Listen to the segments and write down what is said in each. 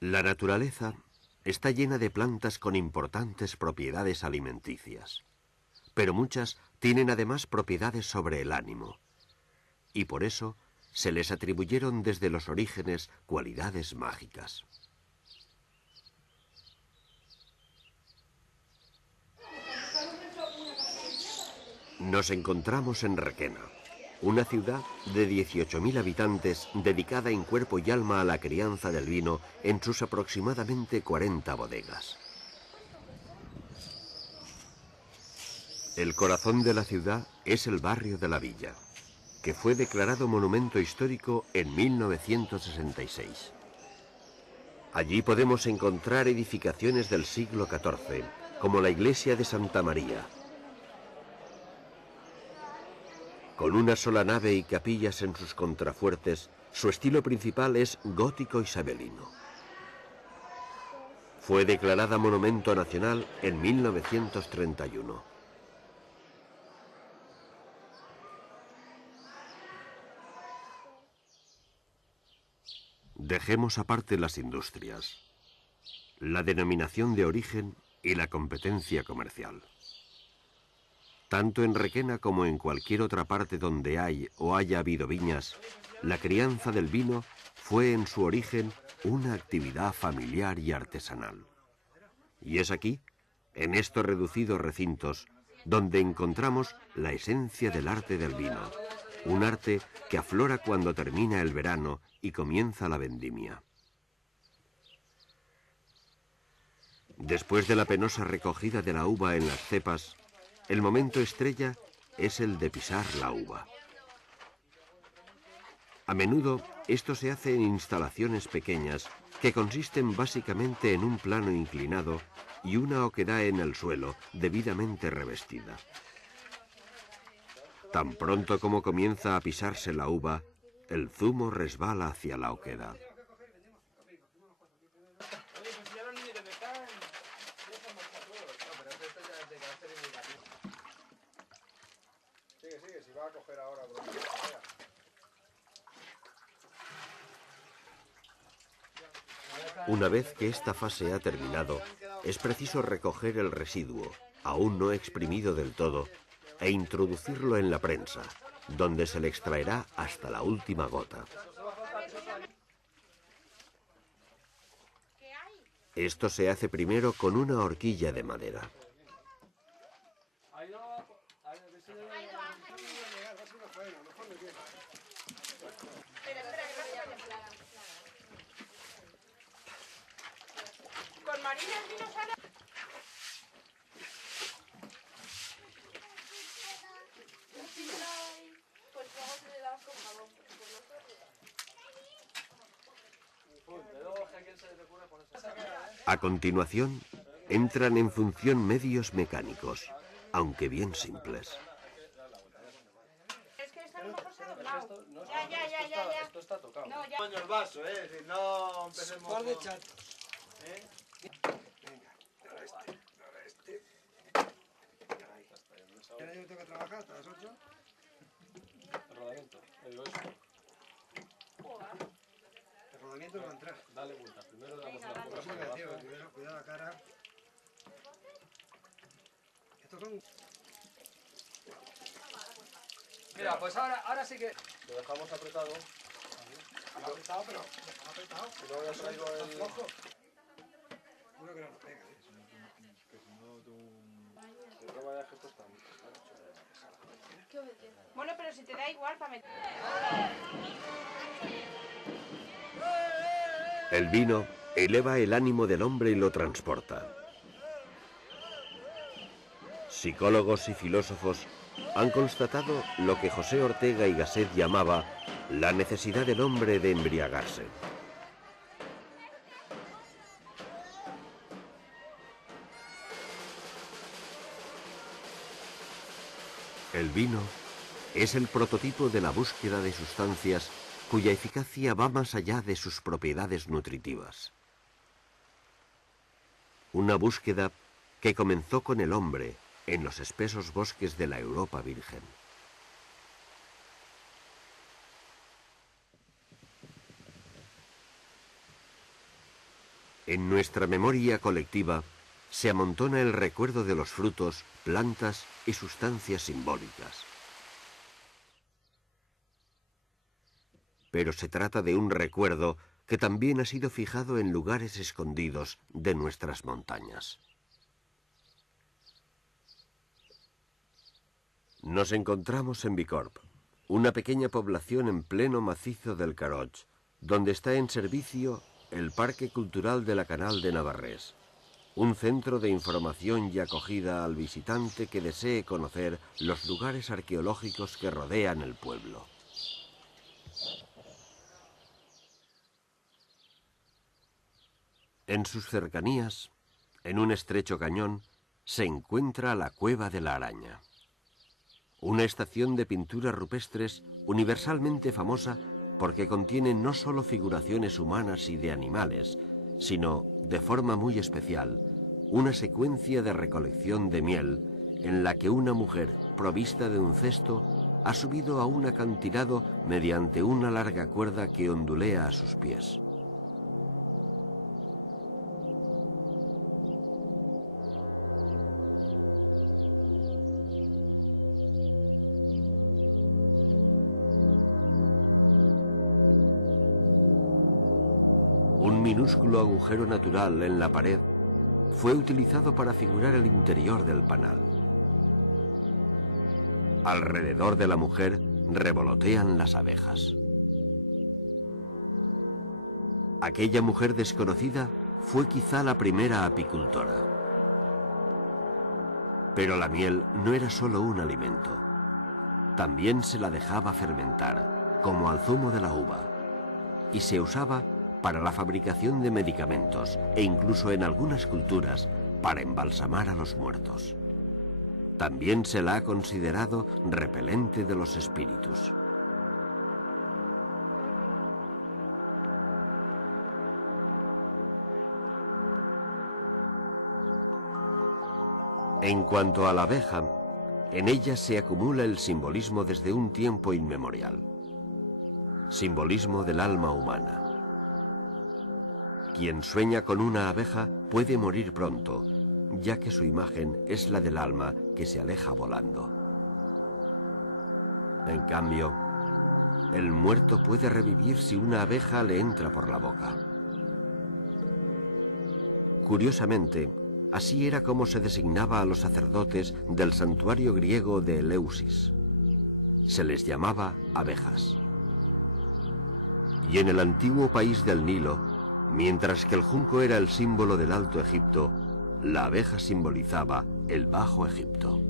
La naturaleza está llena de plantas con importantes propiedades alimenticias, pero muchas tienen además propiedades sobre el ánimo, y por eso se les atribuyeron desde los orígenes cualidades mágicas. Nos encontramos en Requena, una ciudad de 18.000 habitantes dedicada en cuerpo y alma a la crianza del vino en sus aproximadamente 40 bodegas. El corazón de la ciudad es el barrio de la Villa, que fue declarado monumento histórico en 1966. Allí podemos encontrar edificaciones del siglo XIV, como la iglesia de Santa María, con una sola nave y capillas en sus contrafuertes. Su estilo principal es gótico isabelino. Fue declarada monumento nacional en 1931. Dejemos aparte las industrias, la denominación de origen y la competencia comercial. Tanto en Requena como en cualquier otra parte donde hay o haya habido viñas, la crianza del vino fue en su origen una actividad familiar y artesanal. Y es aquí, en estos reducidos recintos, donde encontramos la esencia del arte del vino, un arte que aflora cuando termina el verano y comienza la vendimia. Después de la penosa recogida de la uva en las cepas, el momento estrella es el de pisar la uva. A menudo esto se hace en instalaciones pequeñas que consisten básicamente en un plano inclinado y una oquedad en el suelo debidamente revestida. Tan pronto como comienza a pisarse la uva, el zumo resbala hacia la oquedad. Una vez que esta fase ha terminado, es preciso recoger el residuo, aún no exprimido del todo, e introducirlo en la prensa, donde se le extraerá hasta la última gota. Esto se hace primero con una horquilla de madera. Con Marina el vino sale. Pues luego se le das con jabón. A continuación, entran en función medios mecánicos, aunque bien simples. Es que esto a lo mejor se ha doblado. Ya. Esto está tocado. No, ya. El vaso, si no empecemos Par de con... chatos. Venga, noroeste. Ahí. ¿Ahora yo tengo que trabajar hasta las 8? El rodamiento, el oso. El rodamiento va a entrar. Dale vuelta, primero damos Venga, una dale. vuelta para abajo. Cuidado la cara. Estos son... Mira, pues ahora sí que... Lo dejamos apretado. Apretado, pero... Apretado. Y luego ya traigo el... Flojo. Uno que no nos pega, De todas maneras que esto está... Bueno, pero si te da igual para meter. El vino eleva el ánimo del hombre y lo transporta. Psicólogos y filósofos han constatado lo que José Ortega y Gasset llamaba la necesidad del hombre de embriagarse. El vino es el prototipo de la búsqueda de sustancias cuya eficacia va más allá de sus propiedades nutritivas. Una búsqueda que comenzó con el hombre en los espesos bosques de la Europa virgen. En nuestra memoria colectiva se amontona el recuerdo de los frutos, plantas y sustancias simbólicas. Pero se trata de un recuerdo que también ha sido fijado en lugares escondidos de nuestras montañas. Nos encontramos en Bicorb, una pequeña población en pleno macizo del Carroig, donde está en servicio el Parque Cultural de la Canal de Navarrés, un centro de información y acogida al visitante que desee conocer los lugares arqueológicos que rodean el pueblo. En sus cercanías, en un estrecho cañón, se encuentra la Cueva de la Araña, una estación de pinturas rupestres universalmente famosa porque contiene no solo figuraciones humanas y de animales, sino, de forma muy especial, una secuencia de recolección de miel en la que una mujer provista de un cesto ha subido a un acantilado mediante una larga cuerda que ondulea a sus pies. Un minúsculo agujero natural en la pared fue utilizado para figurar el interior del panal. Alrededor de la mujer revolotean las abejas. Aquella mujer desconocida fue quizá la primera apicultora. Pero la miel no era solo un alimento. También se la dejaba fermentar, como al zumo de la uva, y se usaba para la fabricación de medicamentos e incluso en algunas culturas para embalsamar a los muertos. También se la ha considerado repelente de los espíritus. En cuanto a la abeja, en ella se acumula el simbolismo desde un tiempo inmemorial. Simbolismo del alma humana. Quien sueña con una abeja puede morir pronto, ya que su imagen es la del alma que se aleja volando. En cambio, el muerto puede revivir si una abeja le entra por la boca. Curiosamente, así era como se designaba a los sacerdotes del santuario griego de Eleusis. Se les llamaba abejas. Y en el antiguo país del Nilo, mientras que el junco era el símbolo del Alto Egipto, la abeja simbolizaba el Bajo Egipto.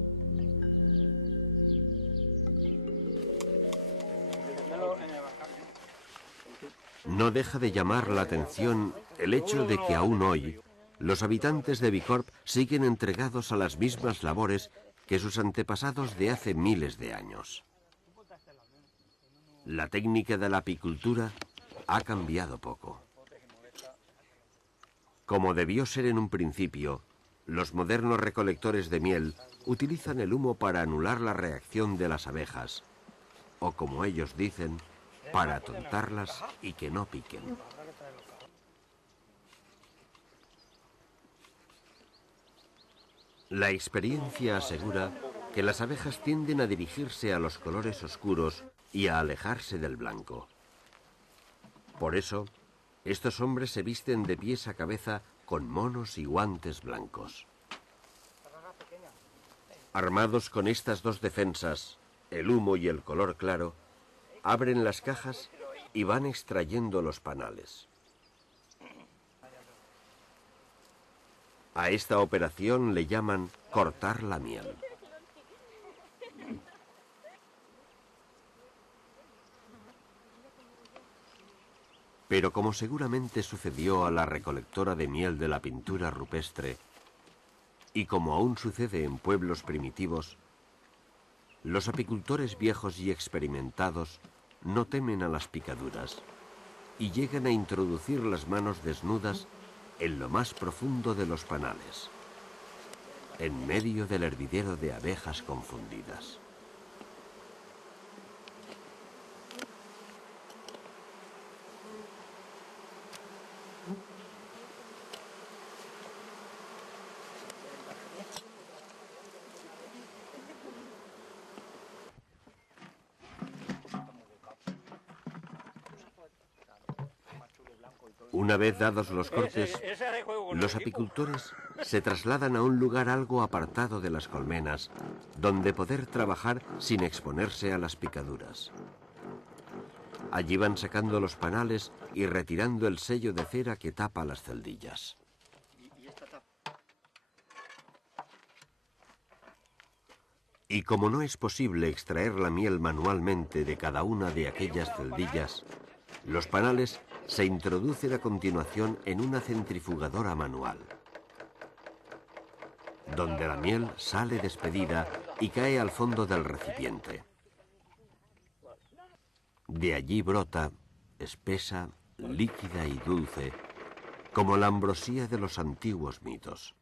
No deja de llamar la atención el hecho de que aún hoy los habitantes de Bicorb siguen entregados a las mismas labores que sus antepasados de hace miles de años. La técnica de la apicultura ha cambiado poco. Como debió ser en un principio, los modernos recolectores de miel utilizan el humo para anular la reacción de las abejas, o como ellos dicen, para atontarlas y que no piquen. La experiencia asegura que las abejas tienden a dirigirse a los colores oscuros y a alejarse del blanco. Por eso, estos hombres se visten de pies a cabeza con monos y guantes blancos. Armados con estas dos defensas, el humo y el color claro, abren las cajas y van extrayendo los panales. A esta operación le llaman cortar la miel. Pero como seguramente sucedió a la recolectora de miel de la pintura rupestre, y como aún sucede en pueblos primitivos, los apicultores viejos y experimentados no temen a las picaduras y llegan a introducir las manos desnudas en lo más profundo de los panales, en medio del hervidero de abejas confundidas. Una vez dados los cortes, los apicultores se trasladan a un lugar algo apartado de las colmenas, donde poder trabajar sin exponerse a las picaduras. Allí van sacando los panales y retirando el sello de cera que tapa las celdillas. Y como no es posible extraer la miel manualmente de cada una de aquellas celdillas, los panales se introducen a continuación en una centrifugadora manual, donde la miel sale despedida y cae al fondo del recipiente. De allí brota, espesa, líquida y dulce, como la ambrosía de los antiguos mitos.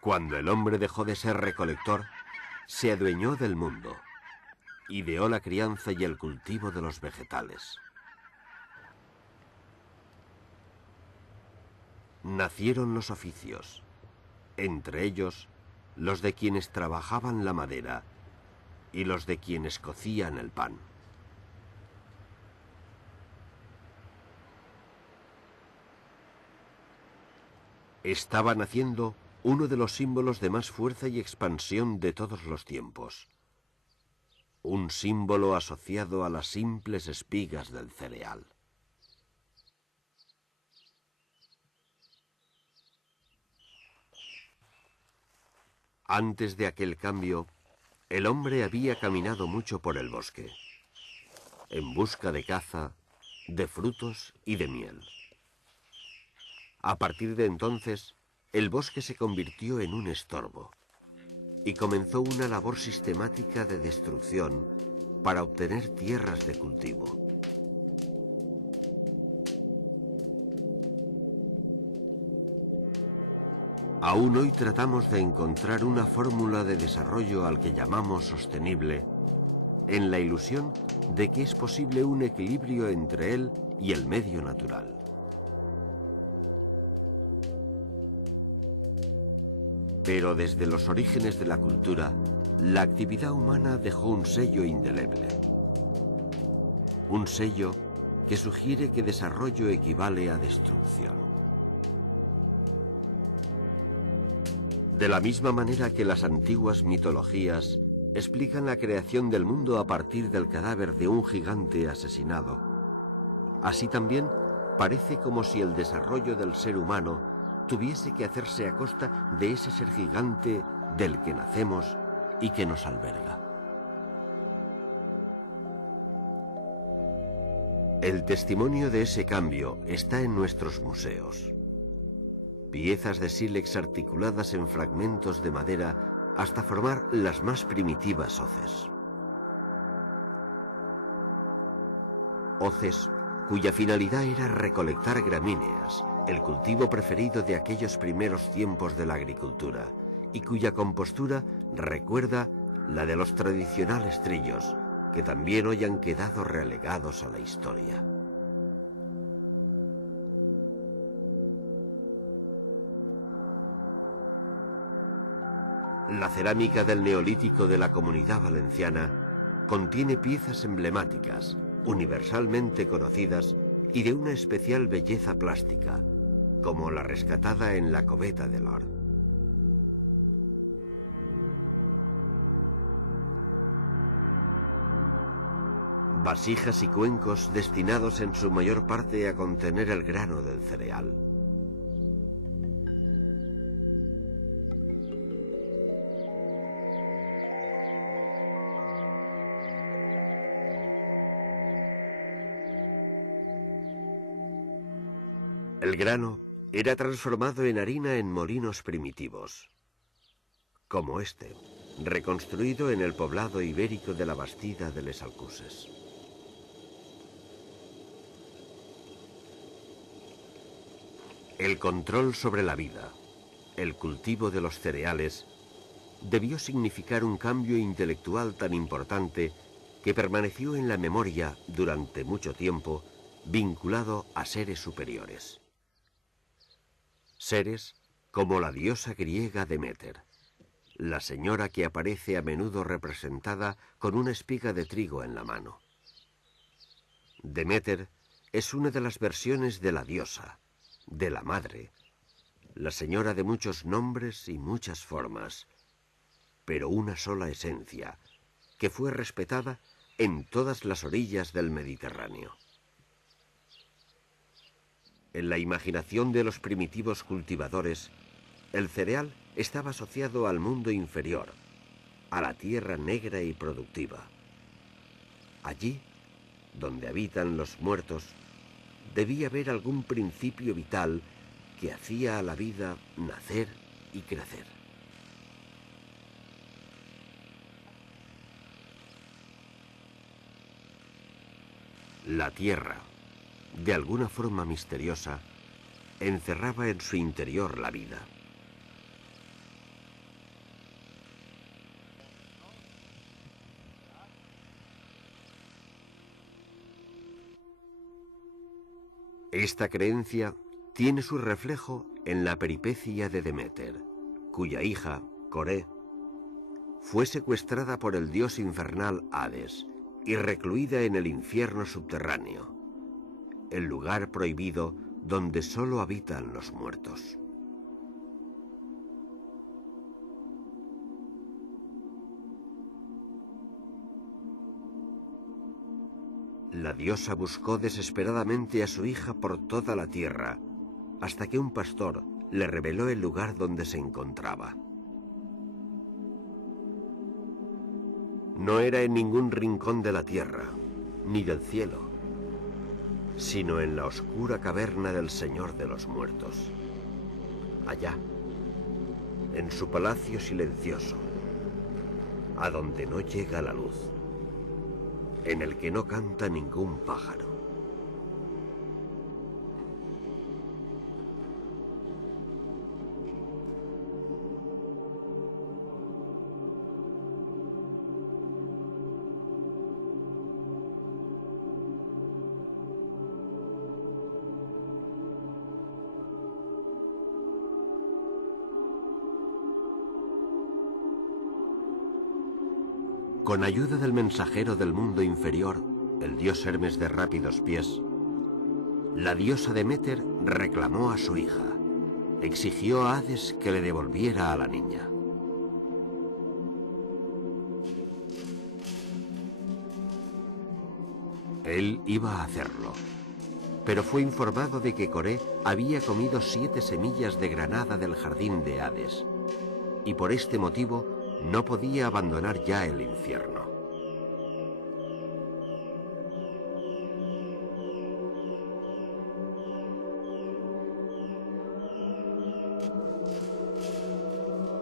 Cuando el hombre dejó de ser recolector, se adueñó del mundo, ideó la crianza y el cultivo de los vegetales. Nacieron los oficios, entre ellos los de quienes trabajaban la madera y los de quienes cocían el pan. Estaba naciendo uno de los símbolos de más fuerza y expansión de todos los tiempos. Un símbolo asociado a las simples espigas del cereal. Antes de aquel cambio, el hombre había caminado mucho por el bosque, en busca de caza, de frutos y de miel. A partir de entonces, el bosque se convirtió en un estorbo y comenzó una labor sistemática de destrucción para obtener tierras de cultivo. Aún hoy tratamos de encontrar una fórmula de desarrollo al que llamamos sostenible, en la ilusión de que es posible un equilibrio entre él y el medio natural. Pero desde los orígenes de la cultura, la actividad humana dejó un sello indeleble. Un sello que sugiere que desarrollo equivale a destrucción. De la misma manera que las antiguas mitologías explican la creación del mundo a partir del cadáver de un gigante asesinado, así también parece como si el desarrollo del ser humano tuviese que hacerse a costa de ese ser gigante del que nacemos y que nos alberga. El testimonio de ese cambio está en nuestros museos. Piezas de sílex articuladas en fragmentos de madera hasta formar las más primitivas hoces. Hoces cuya finalidad era recolectar gramíneas, el cultivo preferido de aquellos primeros tiempos de la agricultura, y cuya compostura recuerda la de los tradicionales trillos, que también hoy han quedado relegados a la historia. La cerámica del Neolítico de la Comunidad Valenciana contiene piezas emblemáticas, universalmente conocidas y de una especial belleza plástica, como la rescatada en la Coveta de l'Or. Vasijas y cuencos destinados en su mayor parte a contener el grano del cereal. El grano era transformado en harina en molinos primitivos, como este, reconstruido en el poblado ibérico de la Bastida de Les Alcuses. El control sobre la vida, el cultivo de los cereales, debió significar un cambio intelectual tan importante que permaneció en la memoria durante mucho tiempo vinculado a seres superiores. Seres como la diosa griega Deméter, la señora que aparece a menudo representada con una espiga de trigo en la mano. Deméter es una de las versiones de la diosa, de la madre, la señora de muchos nombres y muchas formas, pero una sola esencia, que fue respetada en todas las orillas del Mediterráneo. En la imaginación de los primitivos cultivadores, el cereal estaba asociado al mundo inferior, a la tierra negra y productiva. Allí, donde habitan los muertos, debía haber algún principio vital que hacía a la vida nacer y crecer. La tierra, de alguna forma misteriosa, encerraba en su interior la vida. Esta creencia tiene su reflejo en la peripecia de Deméter, cuya hija, Coré, fue secuestrada por el dios infernal Hades y recluida en el infierno subterráneo, el lugar prohibido donde solo habitan los muertos. La diosa buscó desesperadamente a su hija por toda la tierra, hasta que un pastor le reveló el lugar donde se encontraba. No era en ningún rincón de la tierra, ni del cielo, sino en la oscura caverna del Señor de los Muertos. Allá, en su palacio silencioso, a donde no llega la luz, en el que no canta ningún pájaro. Con ayuda del mensajero del mundo inferior, el dios Hermes de rápidos pies, la diosa Deméter reclamó a su hija. Exigió a Hades que le devolviera a la niña. Él iba a hacerlo, pero fue informado de que Coré había comido 7 semillas de granada del jardín de Hades, y por este motivo no podía abandonar ya el infierno.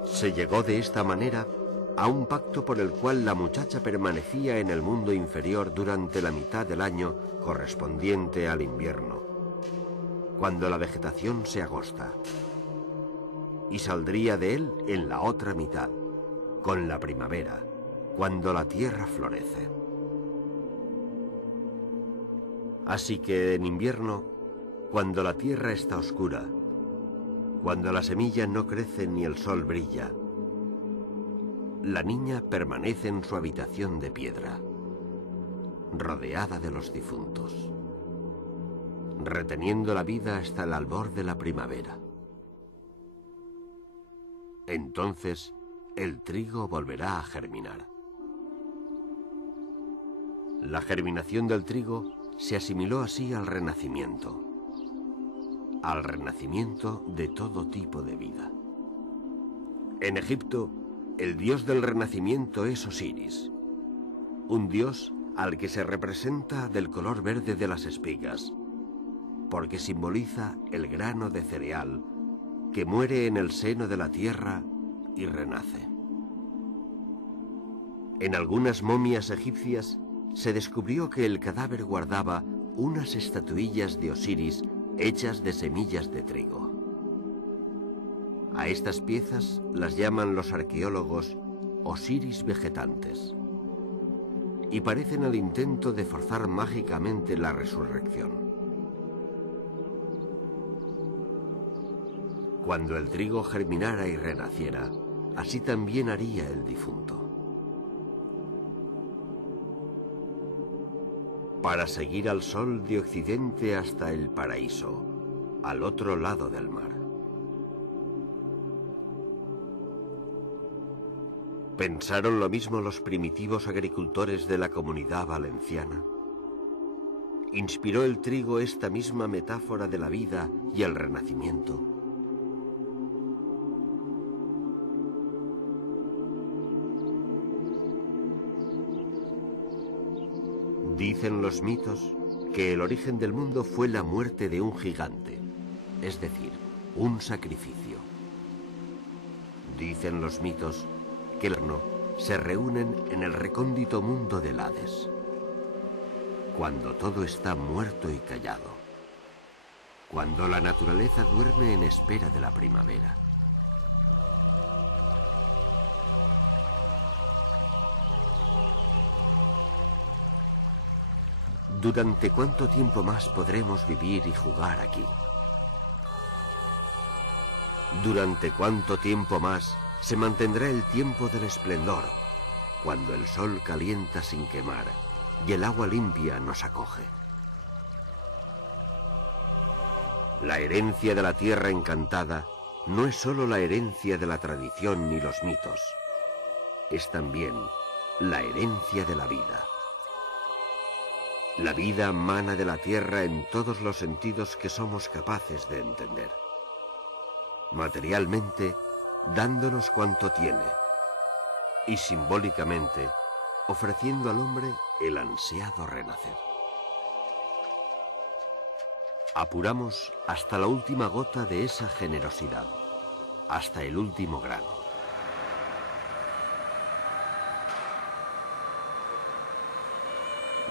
Se llegó de esta manera a un pacto por el cual la muchacha permanecía en el mundo inferior durante la mitad del año correspondiente al invierno, cuando la vegetación se agosta, y saldría de él en la otra mitad, con la primavera, cuando la tierra florece. Así que en invierno, cuando la tierra está oscura, cuando la semilla no crece ni el sol brilla, la niña permanece en su habitación de piedra, rodeada de los difuntos, reteniendo la vida hasta el albor de la primavera. Entonces, el trigo volverá a germinar. La germinación del trigo se asimiló así al renacimiento de todo tipo de vida. En Egipto, el dios del renacimiento es Osiris, un dios al que se representa del color verde de las espigas, porque simboliza el grano de cereal que muere en el seno de la tierra y renace. En algunas momias egipcias se descubrió que el cadáver guardaba unas estatuillas de Osiris hechas de semillas de trigo. A estas piezas las llaman los arqueólogos Osiris vegetantes y parecen el intento de forzar mágicamente la resurrección. Cuando el trigo germinara y renaciera, así también haría el difunto. Para seguir al sol de occidente hasta el paraíso, al otro lado del mar. ¿Pensaron lo mismo los primitivos agricultores de la Comunidad Valenciana? ¿Inspiró el trigo esta misma metáfora de la vida y el renacimiento? Dicen los mitos que el origen del mundo fue la muerte de un gigante, es decir, un sacrificio. Dicen los mitos que el horno se reúnen en el recóndito mundo del Hades, cuando todo está muerto y callado, cuando la naturaleza duerme en espera de la primavera. ¿Durante cuánto tiempo más podremos vivir y jugar aquí? ¿Durante cuánto tiempo más se mantendrá el tiempo del esplendor, cuando el sol calienta sin quemar y el agua limpia nos acoge? La herencia de la tierra encantada no es solo la herencia de la tradición ni los mitos, es también la herencia de la vida. La vida mana de la tierra en todos los sentidos que somos capaces de entender. Materialmente, dándonos cuanto tiene, y simbólicamente, ofreciendo al hombre el ansiado renacer. Apuramos hasta la última gota de esa generosidad, hasta el último grano.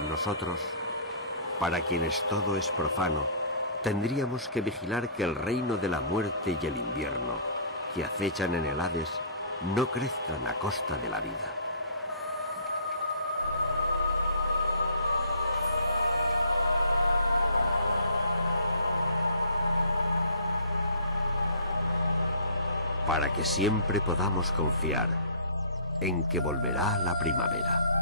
Nosotros, para quienes todo es profano, tendríamos que vigilar que el reino de la muerte y el invierno, que acechan en el Hades, no crezcan a costa de la vida. Para que siempre podamos confiar en que volverá la primavera.